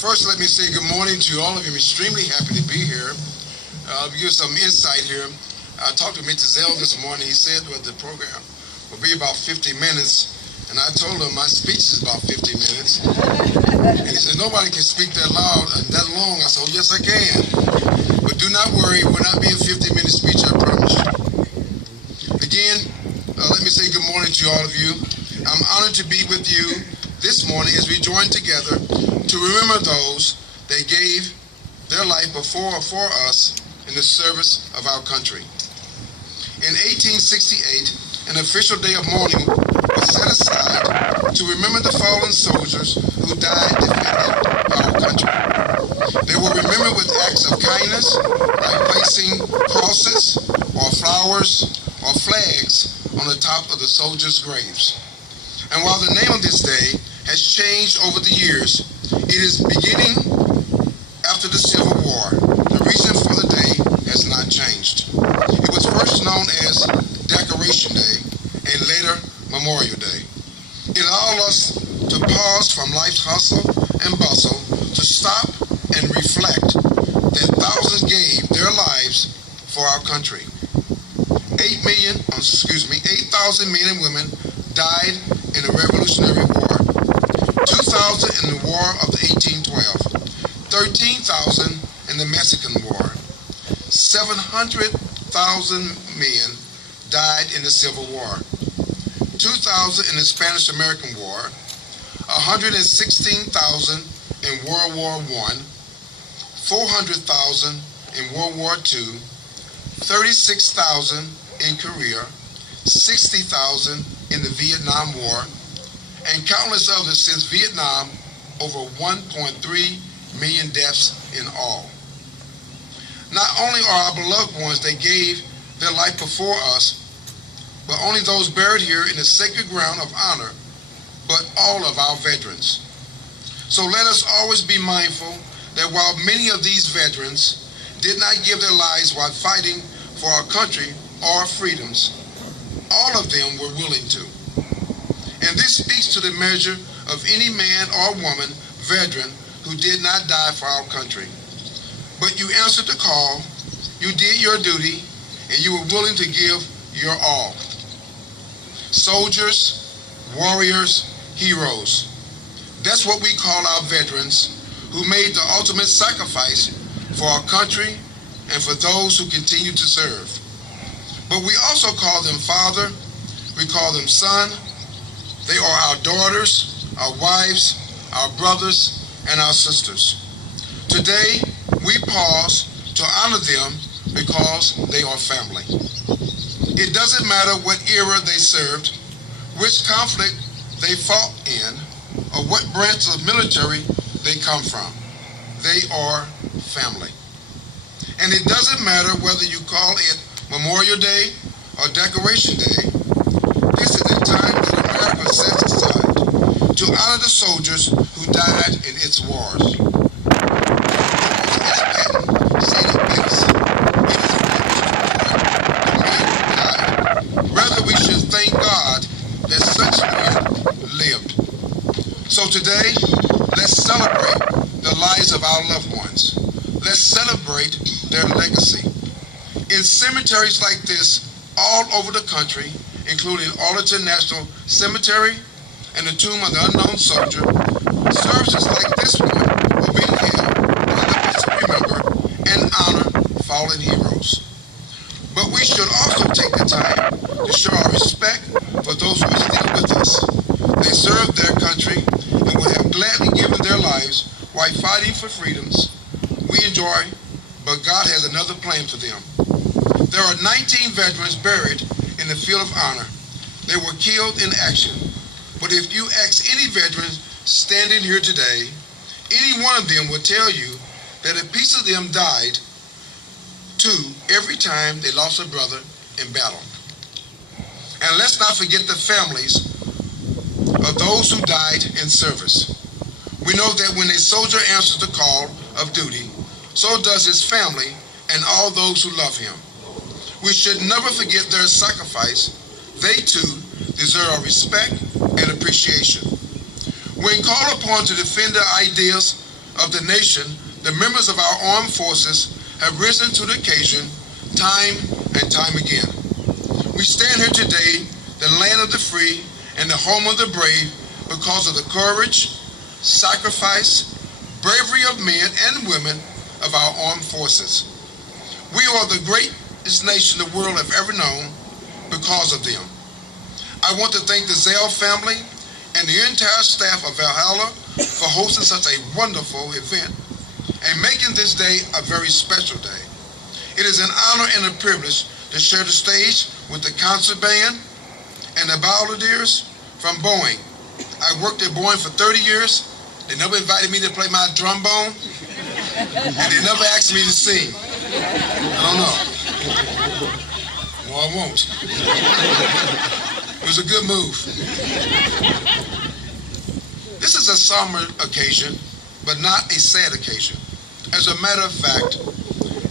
First, let me say good morning to all of you. I'm extremely happy to be here. I'll give you some insight here. I talked to Mr. Zell this morning. He said that the program will be about 50 minutes, and I told him my speech is about 50 minutes. And he said, nobody can speak that loud and that long. I said, oh, yes, I can. But do not worry, it will not be a 50-minute speech, I promise you. Again, let me say good morning to all of you. I'm honored to be with you this morning as we join together to remember those that gave their life before or for us in the service of our country. In 1868, an official day of mourning was set aside to remember the fallen soldiers who died defending our country. They were remembered with acts of kindness, like placing crosses or flowers or flags on the top of the soldiers' graves. And while the name of this day has changed over the years, it is beginning after the Civil War. The reason for the day has not changed. It was first known as Decoration Day and later Memorial Day. It allowed us to pause from life's hustle and bustle to stop and reflect that thousands gave their lives for our country. 8,000 men and women died in the Revolutionary War, 2,000 in the War of 1812, 13,000 in the Mexican War, 700,000 men died in the Civil War, 2,000 in the Spanish-American War, 116,000 in World War I, 400,000 in World War II, 36,000 in Korea, 60,000 in the Vietnam War, and countless others since Vietnam, over 1.3 million deaths in all. Not only are our beloved ones that gave their life before us, but only those buried here in the sacred ground of honor, but all of our veterans. So let us always be mindful that while many of these veterans did not give their lives while fighting for our country or freedoms, all of them were willing to. And this speaks to the measure of any man or woman, veteran, who did not die for our country. But you answered the call, you did your duty, and you were willing to give your all. Soldiers, warriors, heroes. That's what we call our veterans who made the ultimate sacrifice for our country and for those who continue to serve. But we also call them father, we call them son. They are our daughters, our wives, our brothers, and our sisters. Today, we pause to honor them because they are family. It doesn't matter what era they served, which conflict they fought in, or what branch of military they come from. They are family. And it doesn't matter whether you call it Memorial Day or Decoration Day. This is the time that America sets aside to honor the soldiers who died in its wars. Rather, we should thank God that such men lived. So today, let's celebrate the lives of our loved ones. Let's celebrate their legacy. In cemeteries like this all over the country, including Arlington National Cemetery and the Tomb of the Unknown Soldier, services like this one will be held to help us to remember and honor fallen heroes. But we should also take the time to show our respect for those who are still with us. They served their country and would have gladly given their lives while fighting for freedoms we enjoy, but God has another plan for them. There are 19 veterans buried in the field of honor. They were killed in action. But if you ask any veteran standing here today, any one of them will tell you that a piece of them died too every time they lost a brother in battle. And let's not forget the families of those who died in service. We know that when a soldier answers the call of duty, so does his family and all those who love him. We should never forget their sacrifice. They too deserve our respect and appreciation. When called upon to defend the ideas of the nation, the members of our armed forces have risen to the occasion time and time again. We stand here today, the land of the free and the home of the brave, because of the courage, sacrifice, bravery of men and women of our armed forces. We are the greatest nation the world have ever known because of them. I want to thank the Zell family and the entire staff of Valhalla for hosting such a wonderful event and making this day a very special day. It is an honor and a privilege to share the stage with the concert band and the balladeers from Boeing. I worked at Boeing for 30 years. They never invited me to play my trombone, and they never asked me to sing. I don't know. No, I won't. It was a good move. This is a somber occasion, but not a sad occasion. As a matter of fact,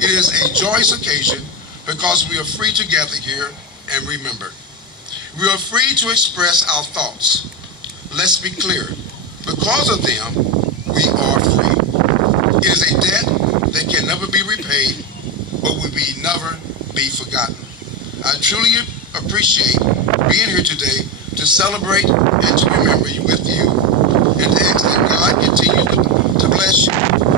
it is a joyous occasion because we are free to gather here and remember. We are free to express our thoughts. Let's be clear. Because of them, we are free. It is a debt that can never be repaid, but will never be forgotten. I truly appreciate being here today to celebrate and to remember you with you, and to ask that God continue to bless you